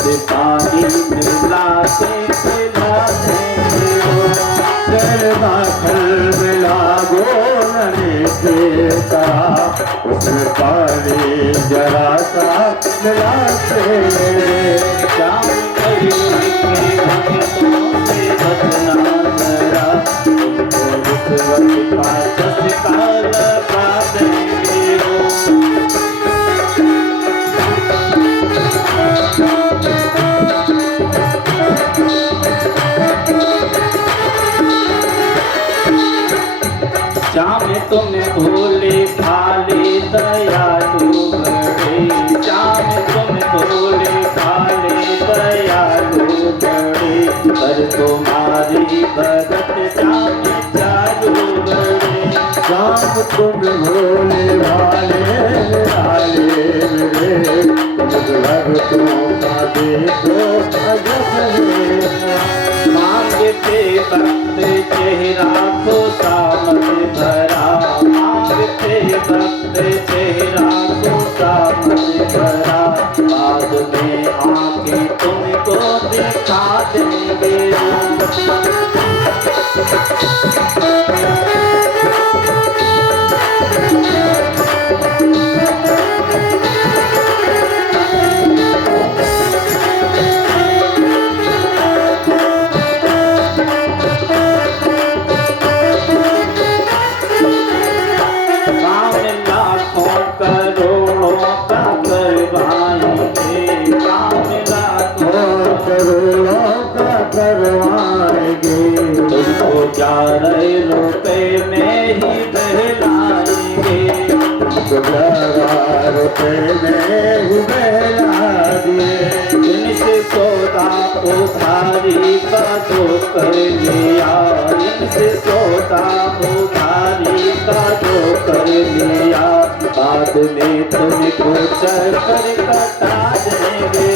पानी मिला के खिला देंगे हो। गरबा फल मिला गोलने के तरह, उसमें पानी जरा सा मिला के जाम करी के भक्तों से बचना जरा, उनको रिश्वत का चस्का लगा देंगे हो। जाम तुम्हें भोले भाले दयालु बड़े, जाम तुम्हें भोले भाले दयालु बड़े, पर तुम्हारी भगत जाम चालू बड़े। जाम तुम भोले भाले मेरे, भक्तों का देखो अजब है। मांगते वक्त चेहरा को सामत भरा, मांगते वक्त चेहरा को सामत भरा, बाद में आके तुमको दिखा देंगे। तुमको 11 रुपए में ही बहलाएंगे, 11 रुपए में ही बहला दिए। इनसे सौदा उधारी का जो कर लिया, इनसे सौदा उधारी का जो कर लिया, बाद में तुमको चक्कर कटा देंगे।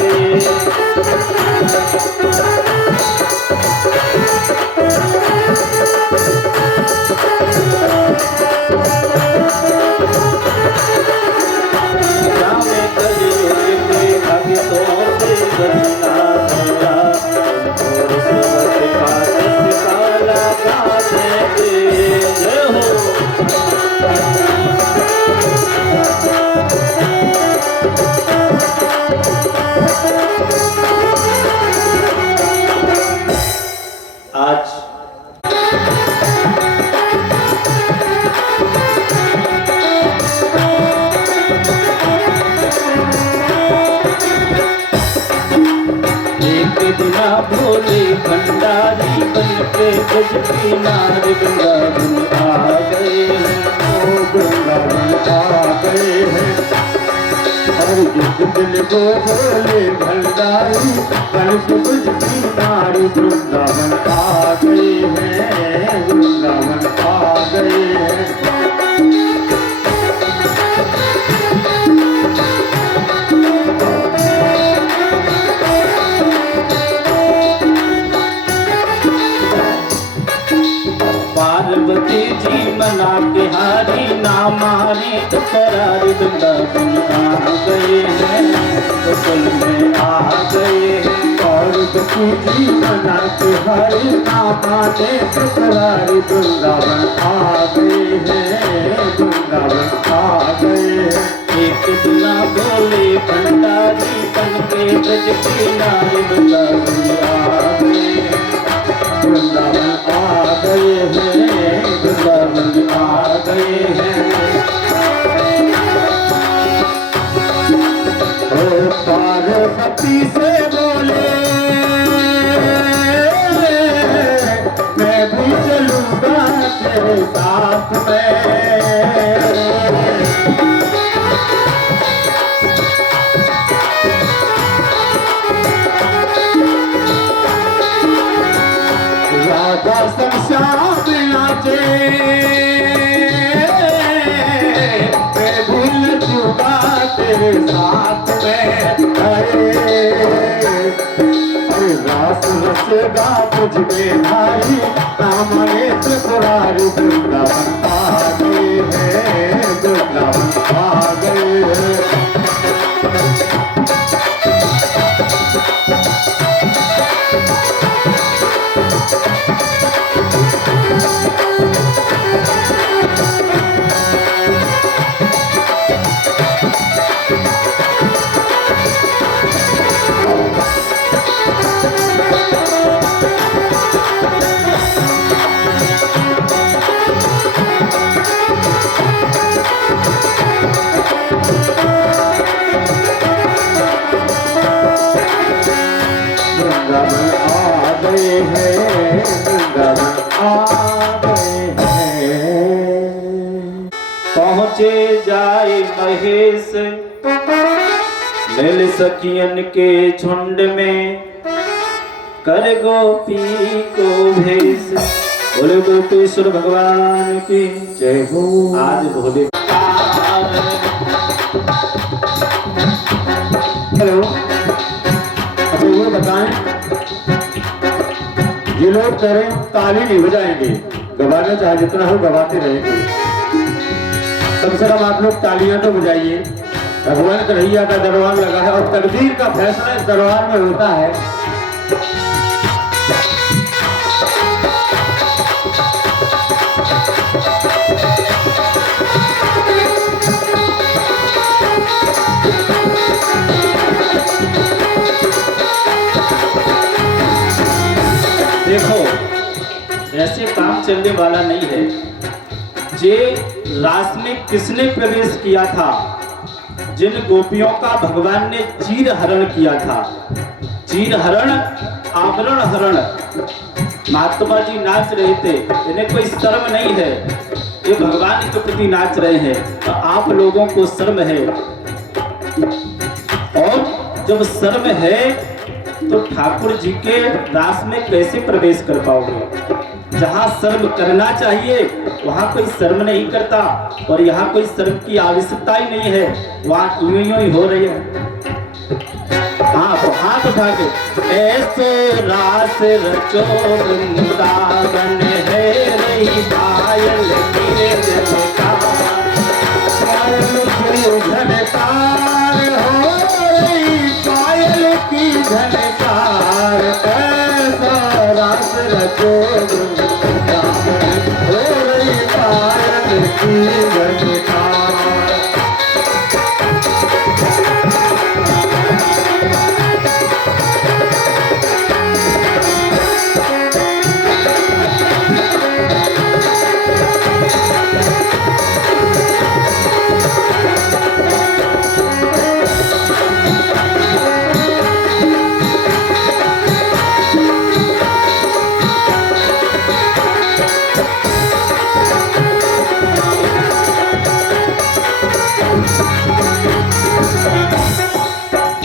भोले भंडारी बनके गजबी नार वृंदावन आ गए हैं, वृंदावन आ गए हैं। हर जिस दिल को भोले भंडारी बनके गजबी नार वृंदावन आ गए हैं, वृंदावन आ गए हैं। पार्वती जी मना के हारी ना मारी तो करारी वृंदावन आ गए हैं, गोकुल में आ गए हैं। पार्वती जी मना के हारी ना माने तो करारी वृंदावन आ गए हैं, वृंदावन आ गए हैं। एक दुला भोले भंडारी बनके ब्रज की नारी वृंदावन आ गए हैं, वृंदावन आ गए हैं, वृंदावन आ गए हैं। पार्वती से बोले मैं भी चलूंगा तेरे साथ में, राधा संसार नाचे मैं भूल चुका तेरे साथ में। अरे रास रसेगा तुझ में भाई नाम त्रिपुरारी वृंदावन आ गए हैं, वृंदावन आ गए हैं। पहुँचे जाए महेश मिल सखियन के झुंड में कर गोपी को भेष। बोले गोपेश्वर भगवान की जय हो। आज भोले हेलो, अच्छा ये बताएं, ये लोग कह रहे हैं ताली नहीं बजाएंगे, गवाना चाहे जितना हो गवाते रहेंगे। कम से कम आप लोग तालियां तो बजाइए। भगवान कन्हैया का दरबार लगा है और तकदीर का फैसला इस दरबार में होता है। देखो ऐसे काम चलने वाला नहीं है। जे रास में किसने प्रवेश किया था? जिन गोपियों का भगवान ने चीर हरण किया था। चीर हरण, आवरण हरण। महात्मा जी नाच रहे थे, इन्हें कोई शर्म नहीं है। ये भगवान के प्रति नाच रहे हैं, तो आप लोगों को शर्म है। और जब शर्म है तो ठाकुर जी के रास में कैसे प्रवेश कर पाओगे? जहाँ शर्म करना चाहिए वहाँ कोई शर्म नहीं करता, और यहाँ कोई शर्म की आवश्यकता ही नहीं है। वहाँ यूं ही हो रही है। हाँ तो हाथ उठा के ऐसे रास रचो वृंदावन है रही पायल की झनकार। पायल की झनकार हो रही, पायल की झनकार। ऐसा रास रचो वृंदावन हो रही पायल की झनकार।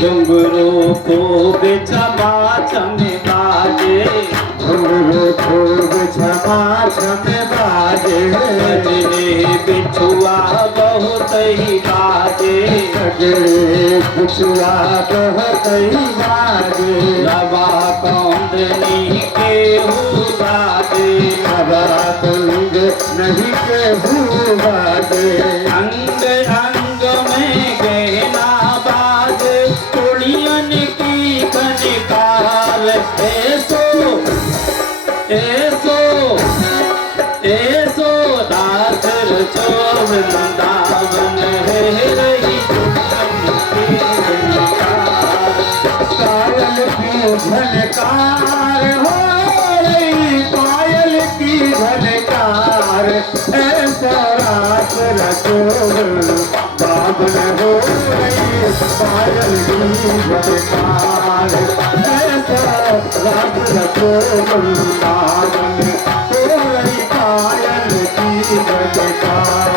घुंघरू खूब छमा छम बाजे, घुंघरू खूब छमा छम बाजे। सजने बिछुआ बहुत ही बाजे, सजने बिछुआ बहुत ही बाजे। रवा कौंदनी के हु बाजे, रवा कुंद नहीं के हु बाजे। अंग अंग में गहना बाजे, कुड़ियन की कनकार। ऐसो ऐसो ऐसो रास रचो वृंदावन है रही पायल की झनकार हो रही, पायल की झनकार। ऐसा रास रचो वृंदावन हो रही पायल की झनकार। ऐसा रास रचो वृंदावन हो रही पायल की झनकार।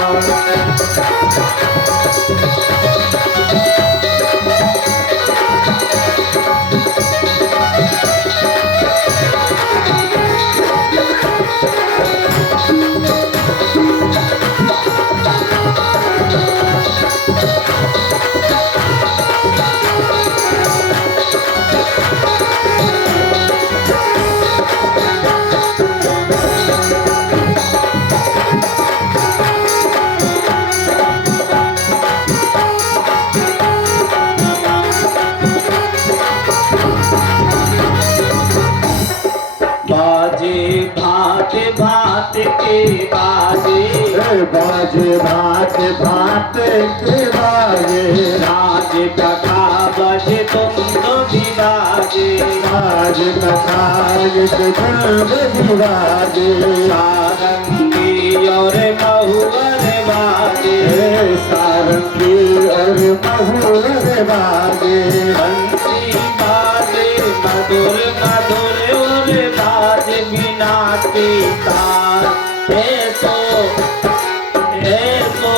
बाजे भात भात के बाजे, बाजे भात भात के बाजे। राज कथा बजे तुम तो भी बाजे, राज कथा तुम भी बाजे। सारंगी और महुअर बाजे, सारंगी और महुअर बाजे। बंसी बाजे मधुर मधुर और बाजे बिना के तार। ऐसो ऐसो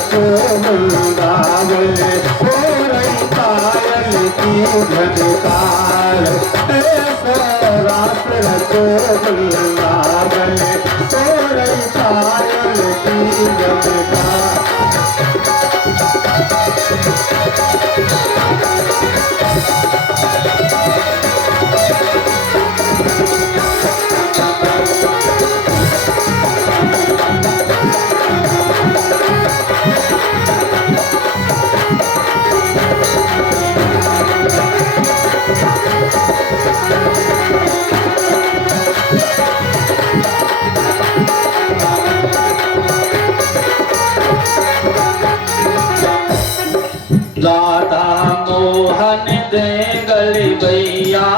रखो वृंदावन हो रही पायल की झनकार ऐसा रास रखो वृंदावन हो रही पायल की झनकार। राधा मोहन दे गली भैया,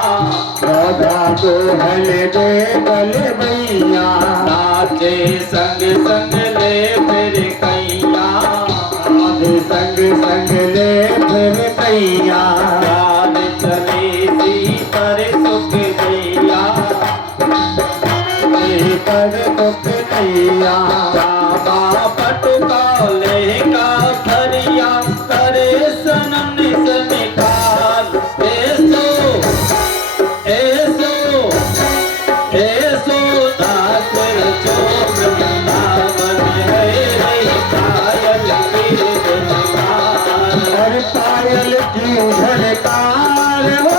राधा मोहन दे गले भैया, नाचे संग संग ले फिर कैया, नाचे संग संग ले फिर कैया, याद चली सी पर सुख दैया, पर दुख दैया। बाबा पटुका लेगा फरिया करे सनन सनिकार, ऐसो दास रचो वृंदावन है रही पायल की झनकार। और पायल की झनकार हो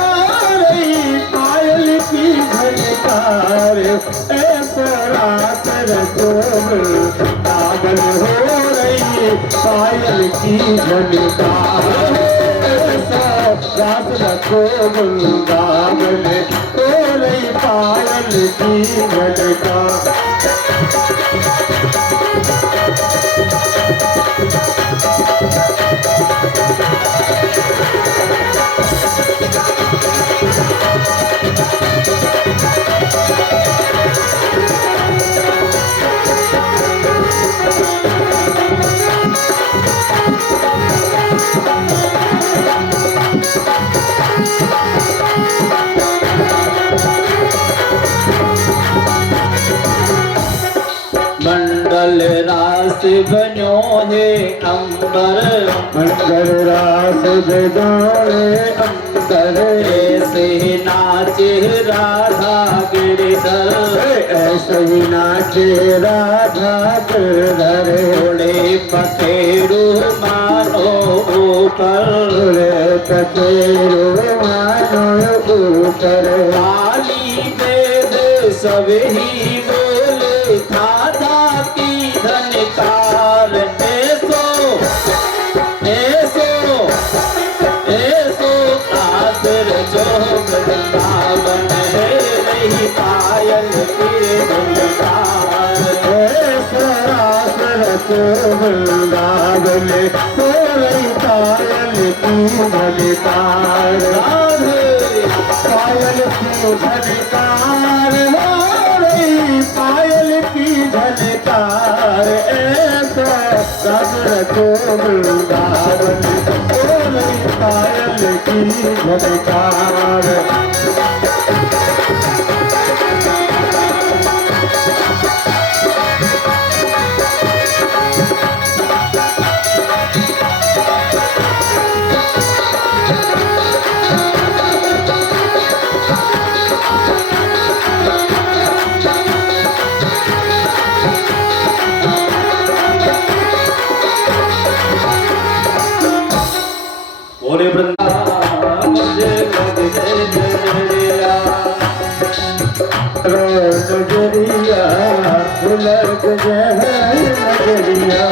रही पायल की झनकार ऐसा रात रखो वृंदावन हो रही पायल की झनकार ऐसा रात रखो वृंदावन हो रही पायल की झनकार। मंडल रास बनो है अंबर, मंगल रास बजाए अंबर ऐसे नाचे राधा गिरधर, ऐसे ही नाचे राधा गिरधर थोड़े पखेरु मानो ऊपर, कचेरो मानो ऊपर काली वेद सब ही बोले था की धनकार, ऐसो आदर जो वृंदावन है रही पायल की झनकार। रास रचो वृंदावन हो रही पायल की झनकार, पायल की झनकार हो रही पायल की झनकार ऐसा रास रचो वृंदावन हो रही पायल की झनकार। बोले वृंदावन मुझे लग गए नजरिया, नजरिया लग गए नजरिया।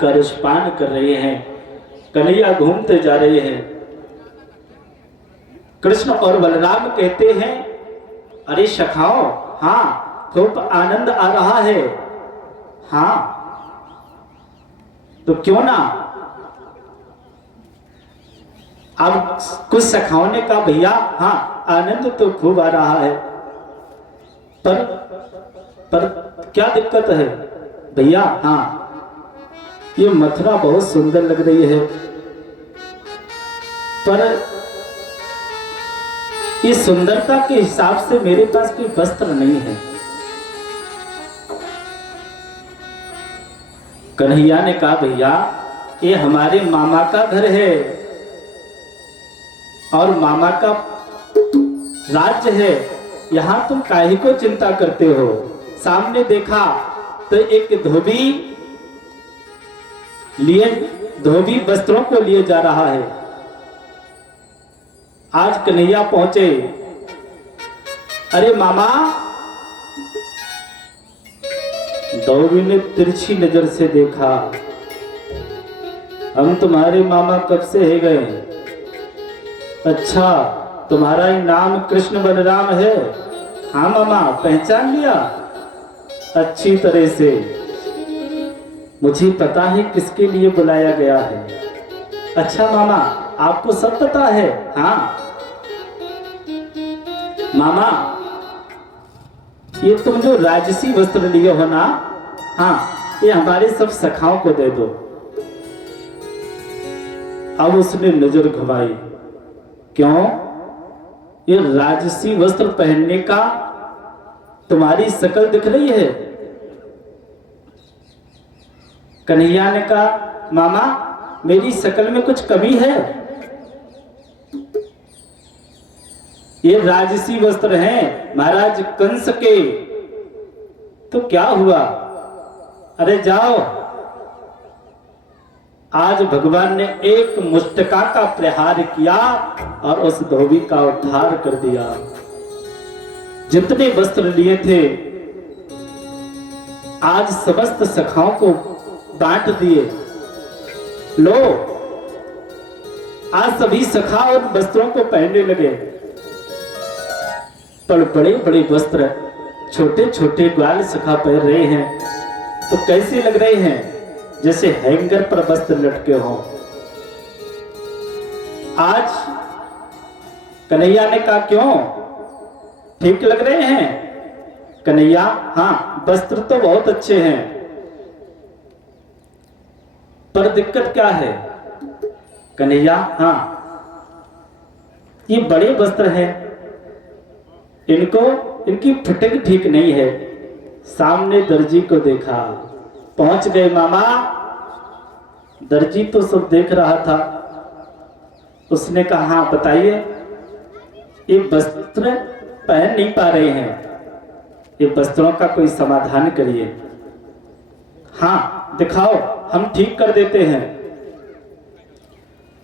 का रसपान कर रहे हैं। कन्हैया घूमते जा रहे हैं। कृष्ण और बलराम कहते हैं, अरे सखाओ, हाँ खूब आनंद आ रहा है। हाँ तो क्यों ना, अब कुछ सखाओं ने कहा, भैया हाँ आनंद तो खूब आ रहा है, पर क्या दिक्कत है भैया? हाँ ये मथुरा बहुत सुंदर लग रही है, पर इस सुंदरता के हिसाब से मेरे पास कोई वस्त्र नहीं है। कन्हैया ने कहा, भैया ये हमारे मामा का घर है और मामा का राज्य है, यहां तुम काहे को चिंता करते हो? सामने देखा तो एक धोबी वस्त्रों को लिए जा रहा है। आज कन्हैया पहुंचे, अरे मामा। धोबी ने तिरछी नजर से देखा, हम तुम्हारे मामा कब से है गए? अच्छा तुम्हारा ही नाम कृष्ण बलराम है? हाँ मामा, पहचान लिया अच्छी तरह से। मुझे पता है किसके लिए बुलाया गया है। अच्छा मामा, आपको सब पता है? हाँ मामा, ये तुम जो राजसी वस्त्र लिए हो ना, हाँ ये हमारे सब सखाओं को दे दो। अब उसने नजर घुमाई, क्यों? ये राजसी वस्त्र पहनने का तुम्हारी शकल दिख रही है? कन्हैया ने कहा, मामा मेरी शकल में कुछ कमी है? ये राजसी वस्त्र हैं महाराज कंस के। तो क्या हुआ? अरे जाओ, आज भगवान ने एक मुष्टिका का प्रहार किया और उस धोबी का उद्धार कर दिया। जितने वस्त्र लिए थे आज समस्त सखाओं को बांट दिए। लो, आज सभी सखा उन वस्त्रों को पहनने लगे। पर बड़े बड़े वस्त्र छोटे छोटे ग्वाल सखा पहन रहे हैं, तो कैसे लग रहे हैं? जैसे हैंगर पर वस्त्र लटके हों। आज कन्हैया ने कहा, क्यों ठीक लग रहे हैं? कन्हैया, हाँ वस्त्र तो बहुत अच्छे हैं, पर दिक्कत क्या है? कन्हैया, हाँ ये बड़े वस्त्र हैं, इनकी फिटिंग ठीक नहीं है। सामने दर्जी को देखा, पहुंच गए मामा। दर्जी तो सब देख रहा था। उसने कहा, हाँ बताइए, ये वस्त्र पहन नहीं पा रहे हैं, ये वस्त्रों का कोई समाधान करिए। हाँ दिखाओ, हम ठीक कर देते हैं।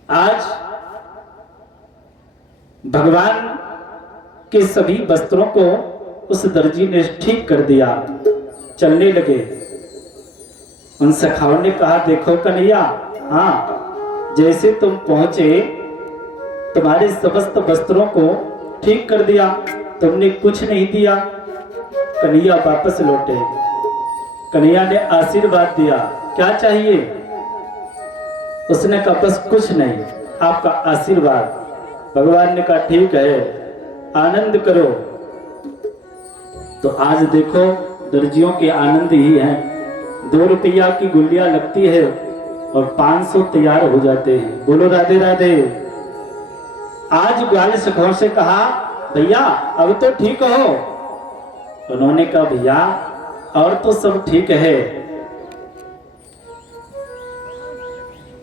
आज भगवान के सभी वस्त्रों को उस दर्जी ने ठीक कर दिया, चलने लगे। उन सखाओं ने कहा, देखो कन्हैया, हाँ जैसे तुम पहुंचे तुम्हारे समस्त वस्त्रों को ठीक कर दिया, तुमने कुछ नहीं दिया। कन्हैया वापस लौटे। कन्हैया ने आशीर्वाद दिया, क्या चाहिए? उसने कहा, बस कुछ नहीं, आपका आशीर्वाद। भगवान ने कहा, ठीक है, आनंद करो। तो आज देखो दर्जियों के आनंद ही हैं। 2 रुपया की गुलिया लगती है और 500 तैयार हो जाते हैं। बोलो राधे राधे। आज ग्वाल सखों से कहा, भैया अब तो ठीक हो? उन्होंने कहा, भैया और तो सब ठीक है,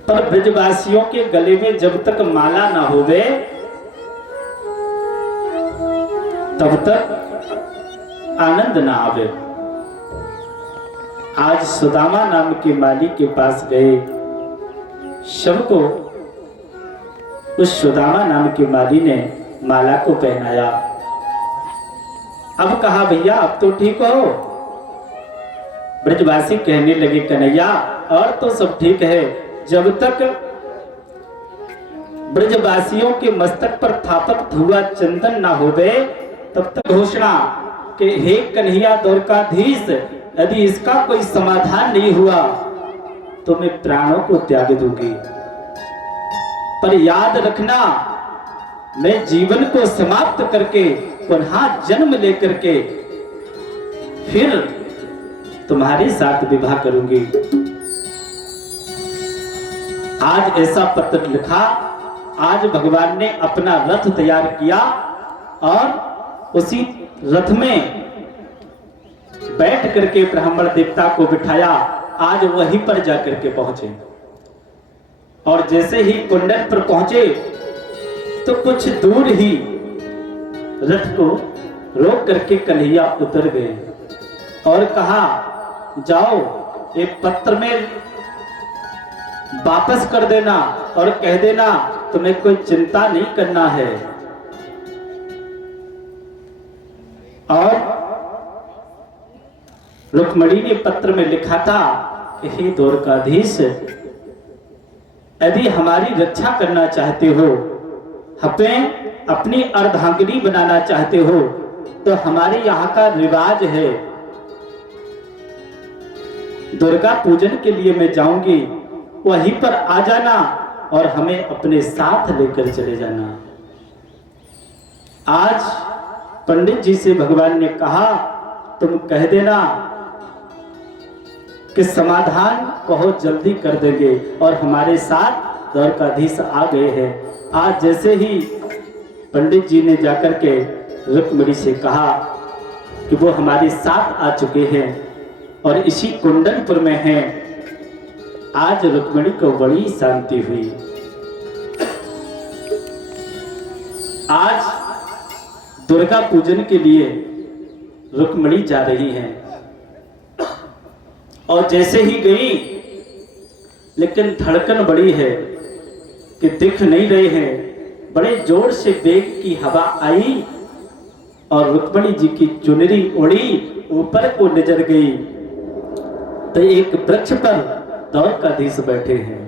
पर ब्रजवासियों के गले में जब तक माला ना होवे तब तक आनंद ना आवे। आज सुदामा नाम के माली के पास गए, सबको उस सुदामा नाम के माली ने माला को पहनाया। अब कहा, भैया अब तो ठीक हो? ब्रजवासी कहने लगे, कन्हैया और तो सब ठीक है, जब तक ब्रजवासियों के मस्तक पर थापक धुआ चंदन ना होवे तब तक घोषणा कि हे कन्हैया द्वारकाधीश, यदि इसका कोई समाधान नहीं हुआ तो मैं प्राणों को त्याग दूंगी। पर याद रखना, मैं जीवन को समाप्त करके पुनः जन्म लेकर के फिर तुम्हारे साथ विवाह करूंगी। आज ऐसा पत्र लिखा। आज भगवान ने अपना रथ तैयार किया और उसी रथ में बैठ करके ब्राह्मण देवता को बिठाया। आज वहीं पर जाकर के पहुंचे और जैसे ही कुंडल पर पहुंचे तो कुछ दूर ही रथ को रोक करके कन्हैया उतर गए और कहा, जाओ एक पत्र में वापस कर देना और कह देना तुम्हें कोई चिंता नहीं करना है। और रुक्मणी ने पत्र में लिखा था, हे द्वारकाधीश, यदि हमारी रक्षा करना चाहते हो, हमें अपनी अर्धांगिनी बनाना चाहते हो, तो हमारे यहाँ का रिवाज है, दुर्गा पूजन के लिए मैं जाऊंगी, वहीं पर आ जाना और हमें अपने साथ लेकर चले जाना। आज पंडित जी से भगवान ने कहा, तुम कह देना कि समाधान बहुत जल्दी कर देंगे और हमारे साथ द्वारकाधीश आ गए हैं। आज जैसे ही पंडित जी ने जाकर के रुक्मणी से कहा कि वो हमारे साथ आ चुके हैं और इसी कुंडनपुर में हैं, आज रुक्मणी को बड़ी शांति हुई। आज दुर्गा पूजन के लिए रुक्मणी जा रही हैं और जैसे ही गई, लेकिन धड़कन बड़ी है कि दिख नहीं रहे हैं। बड़े जोर से वेग की हवा आई और रुक्मणी जी की चुनरी उड़ी, ऊपर को नजर गई तो एक वृक्ष पर द्वारकाधीश बैठे हैं।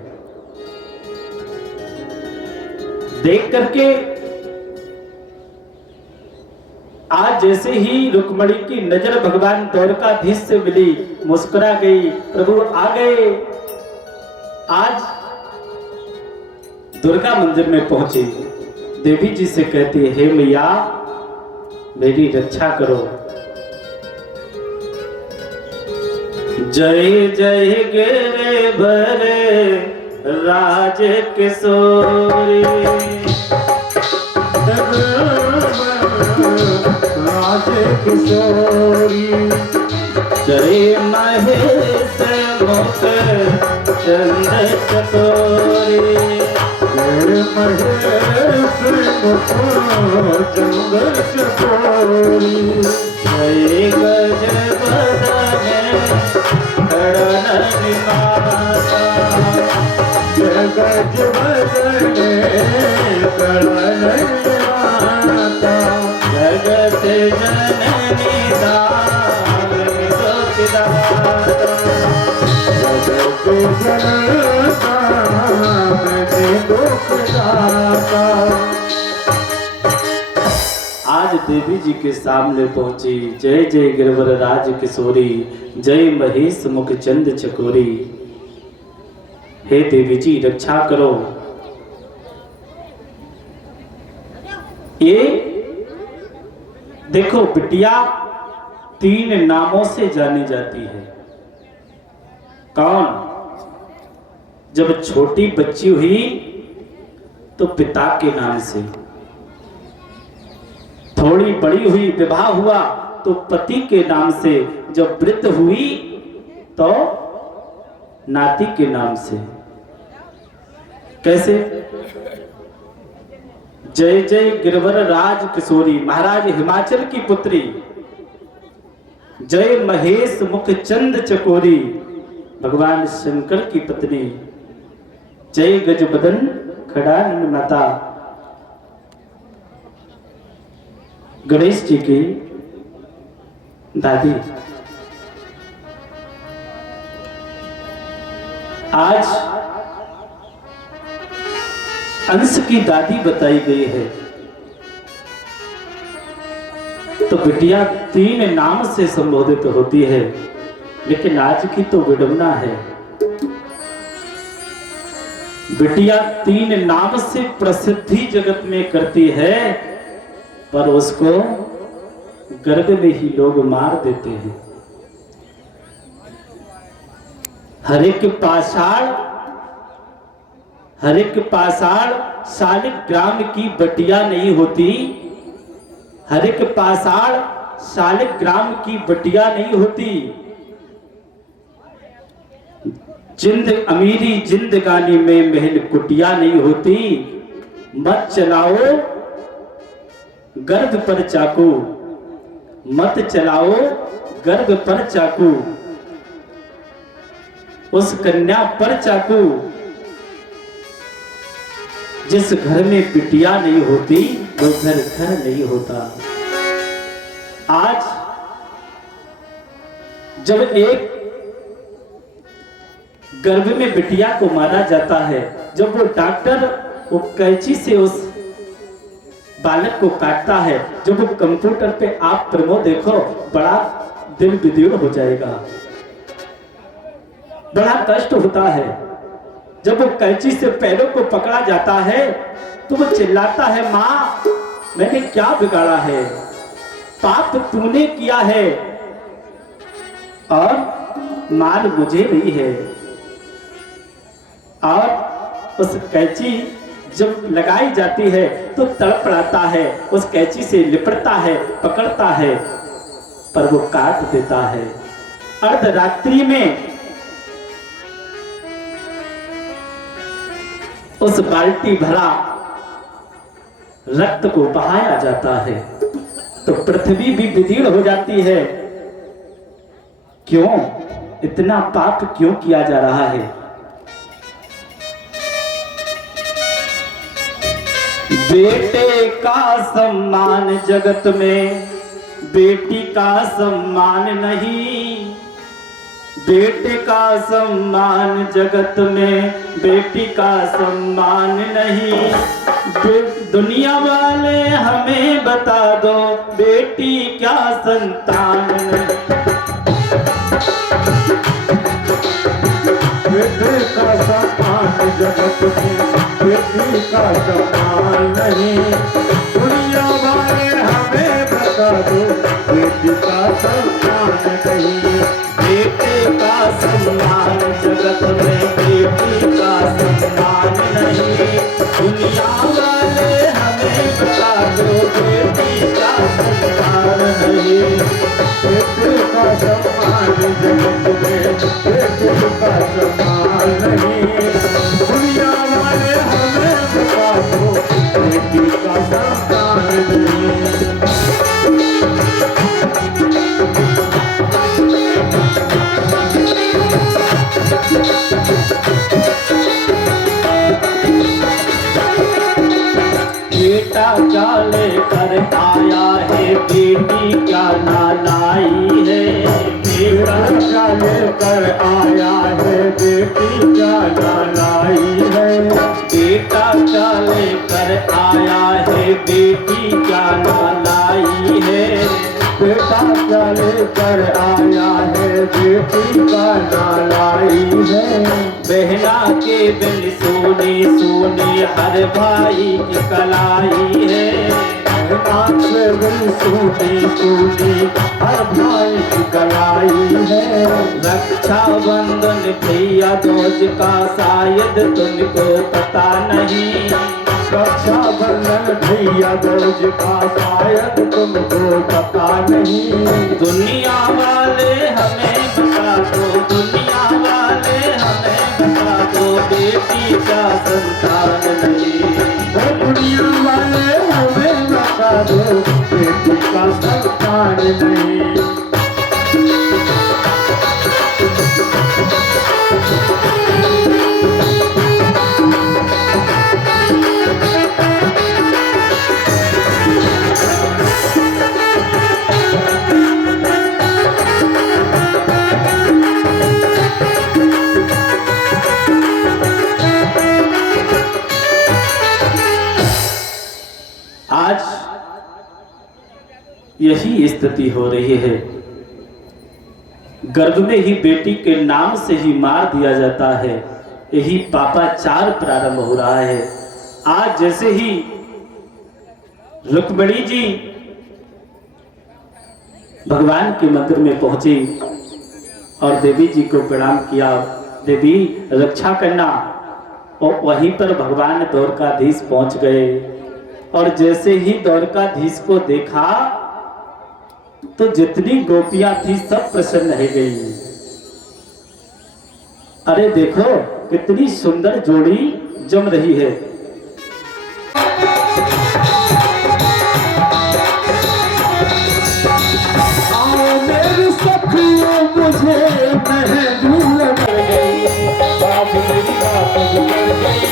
देख करके आज जैसे ही रुक्मणी की नजर भगवान द्वारकाधीश से मिली, मुस्कुरा गई, प्रभु आ गए। आज दुर्गा मंदिर में पहुंची, देवी जी से कहती है, हे मैया मेरी रक्षा करो। जय जय गिरिवर राज किशोरी, राज किशोरी, जय महेश मुख चंद्र चकोरी, जय महेश मुख चंद्र चकोरी, जय गज बदन खड़न निवासा, जय गज बदन खड़न निवासा, जगत जननी दानी दुखदाता, जगत जनता मैं दुखदाता। आज देवी जी के सामने पहुंची। जय जय गिरवर राज किशोरी, जय महेश मुख चंद चकोरी। हे देवी जी रक्षा करो। ये देखो बिटिया 3 नामों से जानी जाती है। कौन? जब छोटी बच्ची हुई तो पिता के नाम से, थोड़ी बड़ी हुई विवाह हुआ तो पति के नाम से, जब वृद्ध हुई तो नाती के नाम से। कैसे? जय जय गिरवर राज किशोरी, महाराज हिमाचल की पुत्री। जय महेश मुख चंद चकोरी, भगवान शंकर की पत्नी। जय गजबदन खड़ानन माता, गणेश जी की दादी। आज अंश की दादी बताई गई है तो बिटिया 3 नाम से संबोधित होती है, लेकिन आज की तो विडंबना है। बिटिया 3 नाम से प्रसिद्धि जगत में करती है, पर उसको गर्भ में ही लोग मार देते हैं। हर एक पाषाण शालिग्राम की बटिया नहीं होती। हर एक पाषाण शालिग्राम की बटिया नहीं होती। अमीरी जिंदगानी में महल कुटिया नहीं होती। मत चलाओ गर्भ पर चाकू, मत चलाओ गर्भ पर चाकू, उस कन्या पर चाकू। जिस घर में बिटिया नहीं होती वो घर घर नहीं होता। आज जब एक गर्भ में बिटिया को मारा जाता है, जब वो डॉक्टर वो कैंची से उस बालक को काटता है, जब वो कंप्यूटर पे आप प्रेमो देखो, बड़ा दिल विदीर्ण हो जाएगा, बड़ा कष्ट होता है। जब वो कैंची से पैरों को पकड़ा जाता है तो वो चिल्लाता है, माँ मैंने क्या बिगाड़ा है, पाप तूने किया है और मार मुझे रही है। और उस कैंची जब लगाई जाती है तो तड़पड़ाता है, उस कैंची से लिपटता है, पकड़ता है, पर वो काट देता है। अर्धरात्रि में उस बाल्टी भरा रक्त को बहाया जाता है तो पृथ्वी भी विदीर्ण हो जाती है। क्यों इतना पाप क्यों किया जा रहा है? बेटे का सम्मान जगत में बेटी का सम्मान नहीं। बेटे का सम्मान जगत में बेटी का सम्मान नहीं। दुनिया वाले हमें बता दो बेटी क्या संतान नहीं। बेटे का सम्मान जगत में बेटी का सम्मान नहीं। दुनिया वाले हमें बता दो बेटी का सम्मान नहीं। बेटे का सम्मान जगत में बेटी का सम्मान नहीं। दुनिया वाले हमें बता दो बेटी का सम्मान नहीं। बेटे का सम्मान जगत में बेटी का सम्मान नहीं। दुनिया वाले हमें बता दो बेटी का सम्मान नहीं। बेटा क्या लेकर आया है बेटी क्या ना लाई है। बेटा क्या लेकर आया है बेटी क्या ना लाई है। बेटा क्या लेकर आया है बेटी क्या ना लाई है। बेटा क्या लेकर आया है बेटी का ना लाई है। बहना के बिन सोने सोने हर भाई की कलाई है। बहना के बिन सोने सोने हर भाई की कलाई है। रक्षा बंधन भैया दूज का शायद तुमको पता नहीं। रक्षा बंधन भैया दूज का शायद तुमको पता नहीं। दुनिया वाले हमें बता दो, दुनिया वाले हमें बता दो बेटी का संतान नहीं। दुनिया वाले हमें बता दो बेटी का संतान नहीं। यही स्थिति हो रही है। गर्भ में ही बेटी के नाम से ही मार दिया जाता है। यही पापाचार प्रारंभ हो रहा है। आज जैसे ही रुक्मिणी जी भगवान के मंदिर में पहुंची और देवी जी को प्रणाम किया, देवी रक्षा करना, और वहीं पर भगवान द्वारकाधीश पहुंच गए। और जैसे ही द्वारकाधीश को देखा तो जितनी गोपियां थी सब प्रसन्न रह गई। अरे देखो कितनी सुंदर जोड़ी जम रही है। मेरी सखियों मुझे महबूब लग गई, आज मेरी बात बिगड़ गई,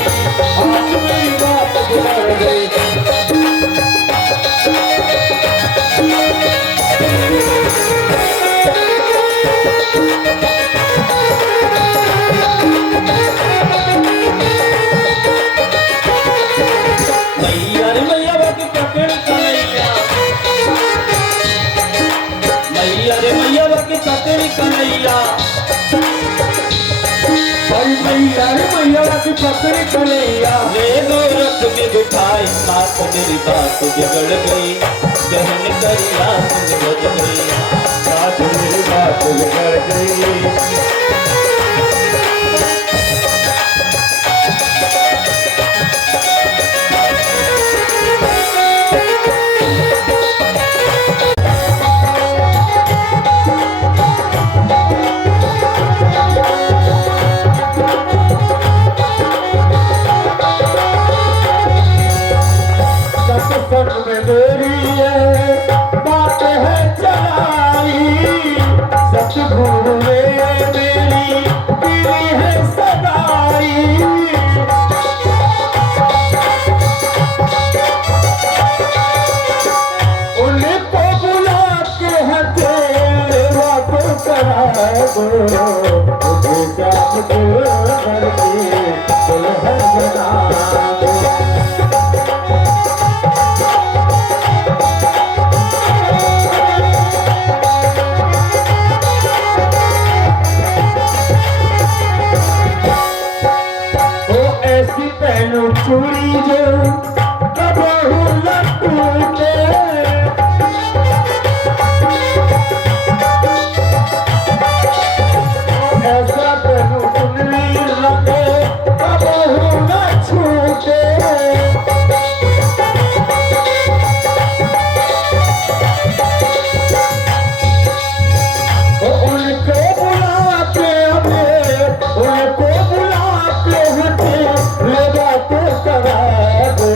आज मेरी बात बिगड़ गई। मैया रे मैया बाकी पकड़ कन्हैया, मैया रे मैया बाकी पकड़ कन्हैया, मैया रे मैया की पकड़ी कन्हैया, ले गोरख में बिठाई साथ मेरी बात बिगड़ गई, बहन करिया संग बज गई, आज मेरी बात बिगड़ गई। सत्संग में मेरी ये बात है चलाई, सतगुरु में मेरी पीरी है सदाई। उनको बुला के हथेली बातों करा दो, मुझे जान के करके दुल्हन बना दो। चूड़ी जो कबहू न टूटे, ऐसा पहनू कुंडली लगे कबहू न छूटे। उनको बुलाते हमें, उनको बुलाते हमें, ले बातें करा दो,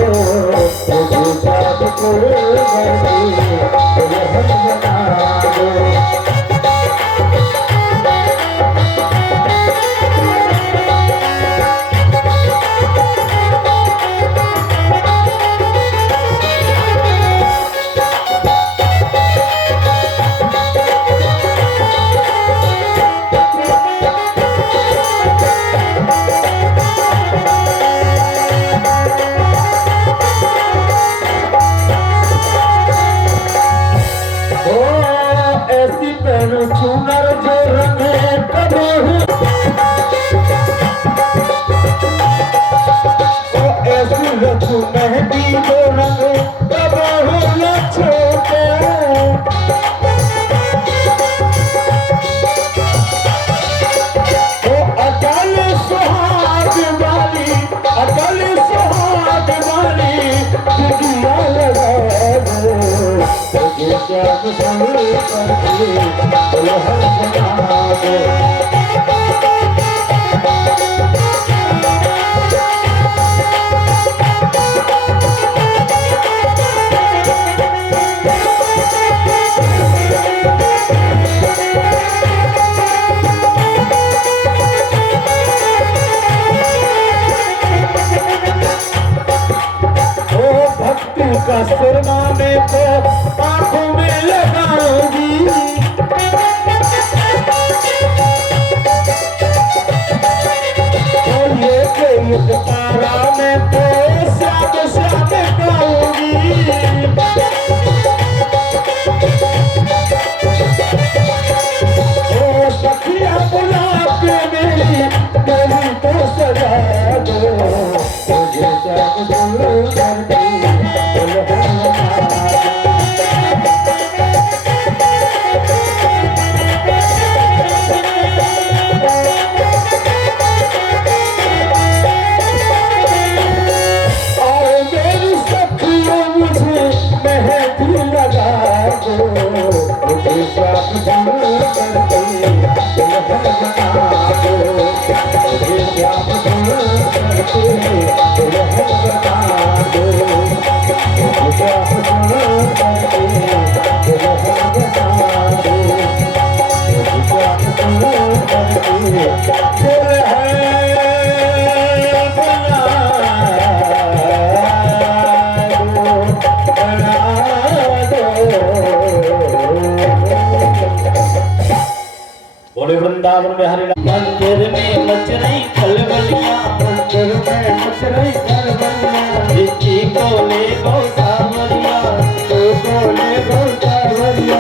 मुझे साथ को दुल्हन बना दो। ऐसी पहनो चुनर जो रंगे कबहू, ऐसी रखू मेहंदी जो रंगे कबहू न छोटे। अटल सुहाग वाली, अटल सुहाग वाली बिटिया लगा दो, मुझे जान करके दुल्हन बना दो। भक्ति का सुरमा में तो आंखों में लगाऊंगी, और ये तारा में तो श्याम श्याम गाऊंगी। बोले वृंदावन में हरे मंदिर में मच रही खलबलियां, मंदिर में मच रही खलबलियां, जिसकी को ले गो सावरिया, तो ले गो सावरिया,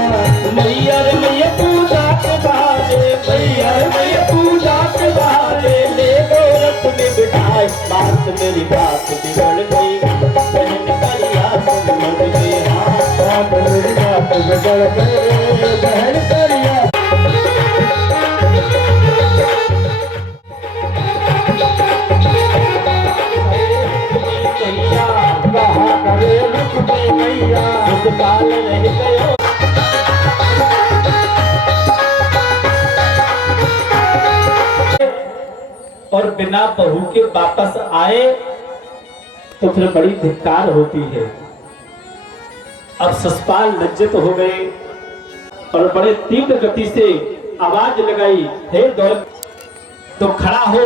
मैया रे मैया पूजा के बहारे, मैया रे मैया पूजा के बहारे ले गो रथ में बिठाए। बात मेरी बात बिगड़ गई, बहन करिया सुन गई, हाँ बात मेरी बात बिगड़ गई, बहन करिया। कहा करे रुक गई मैया, काल रह गयो। और बिना बहू के वापस आए तो फिर बड़ी धिक्कार होती है। अब ससपाल लज्जित हो गए और बड़े तीव्र गति से आवाज लगाई, हे दौलत तो खड़ा हो।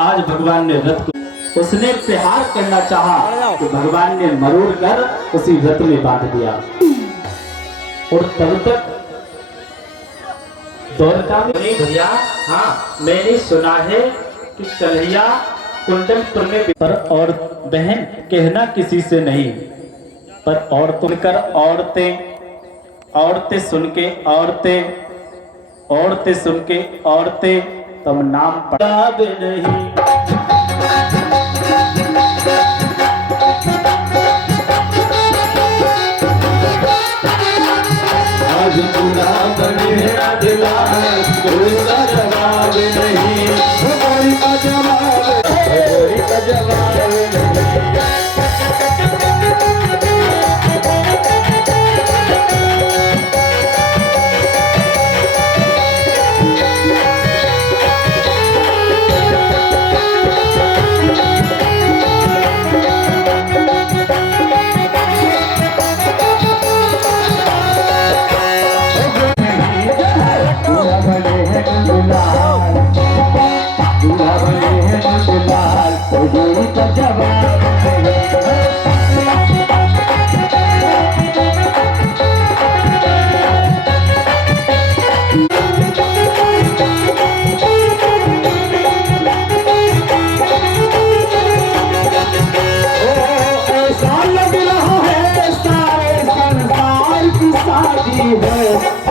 आज भगवान ने रथ को उसने प्रहार करना चाहा तो भगवान ने मरोड़ कर उसी रथ में बांध दिया। और तब तक द्वारका में भैया, हाँ मैंने सुना है कि कन्हैया कुंडलपुर में पर और बहन कहना किसी से नहीं, पर औरतों कर औरतें सुन के औरतें सुन के औरतें तब नाम पड़ा नहीं। आज पूरा बनेरा दिला, उसका जवाब नहीं, गोरी का जवाब, गोरी का जवाब नहीं।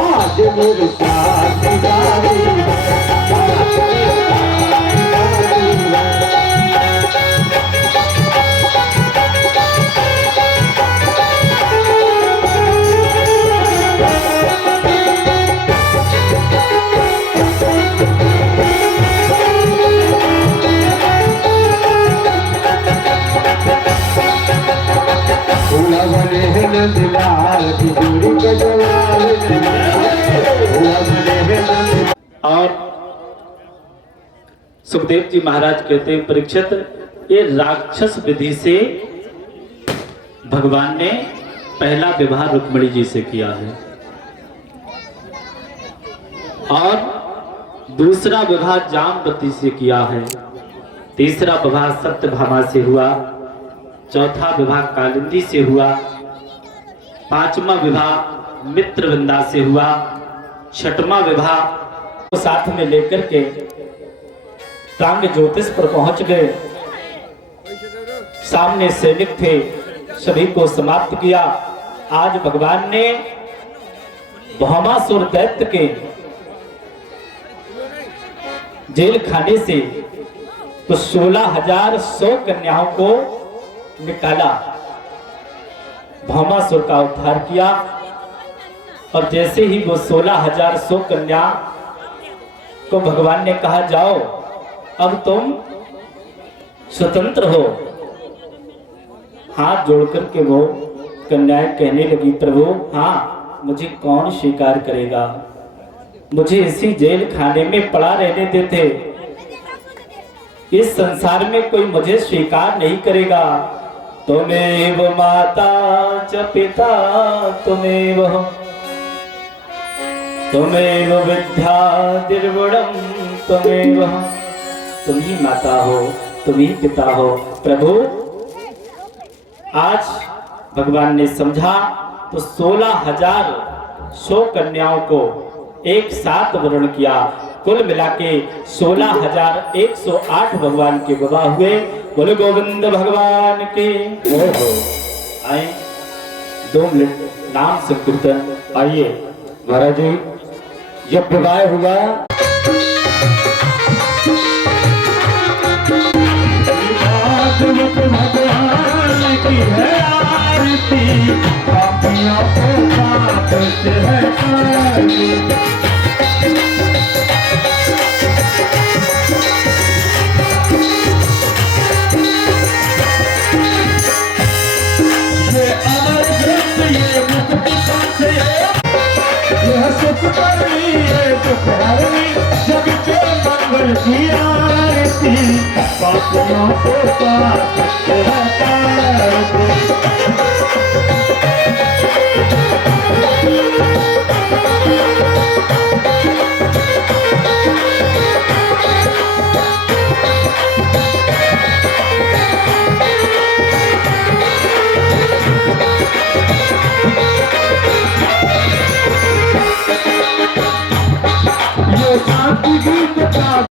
आज मेरे साथ गाड़ी और सुखदेव जी महाराज कहते हैं, परीक्षित ये राक्षस विधि से भगवान ने पहला विवाह रुक्मिणी जी से किया है और दूसरा विवाह जामवती से किया है, तीसरा विवाह सत्यभामा से हुआ, चौथा विवाह कालिंदी से हुआ, पांचवा विवाह मित्रवृंदा से हुआ, छठवां विवाह को साथ में लेकर के प्रांग ज्योतिष पर पहुंच गए। सामने सैनिक थे, सभी को समाप्त किया। आज भगवान ने भौमासुर दैत्य के जेल खाने से तो 16,100 कन्याओं को निकाला, भौमासुर का उद्धार किया। और जैसे ही वो 16,100 कन्या को भगवान ने कहा, जाओ अब तुम स्वतंत्र हो, हाथ जोड़कर के वो कन्याएं कहने लगी, प्रभु हाँ मुझे कौन स्वीकार करेगा, मुझे इसी जेल खाने में पड़ा रहने देते, इस संसार में कोई मुझे स्वीकार नहीं करेगा। तुमेव माता च पिता तुमेव विद्या दिर्वणम तुमेव, तुम ही माता हो, तुम ही पिता हो। प्रभु आज भगवान ने समझा तो 16,100 कन्याओं को एक साथ वर्ण किया। कुल मिला के 16,108 भगवान के विवाह हुए। बोले गोविंद भगवान के। आए 2 मिनट नाम संकीर्तन। आइए महाराज जी, जब विवाह हुआ भगवान की है आरती, पापियों को पाप से है शांति। ये अमर ग्रंथ, ये मुक्ति पंथ, यह सुख करनी, ये दुख हरनी, जग के मंगल की आरती, पापियों को पाप से है शांति।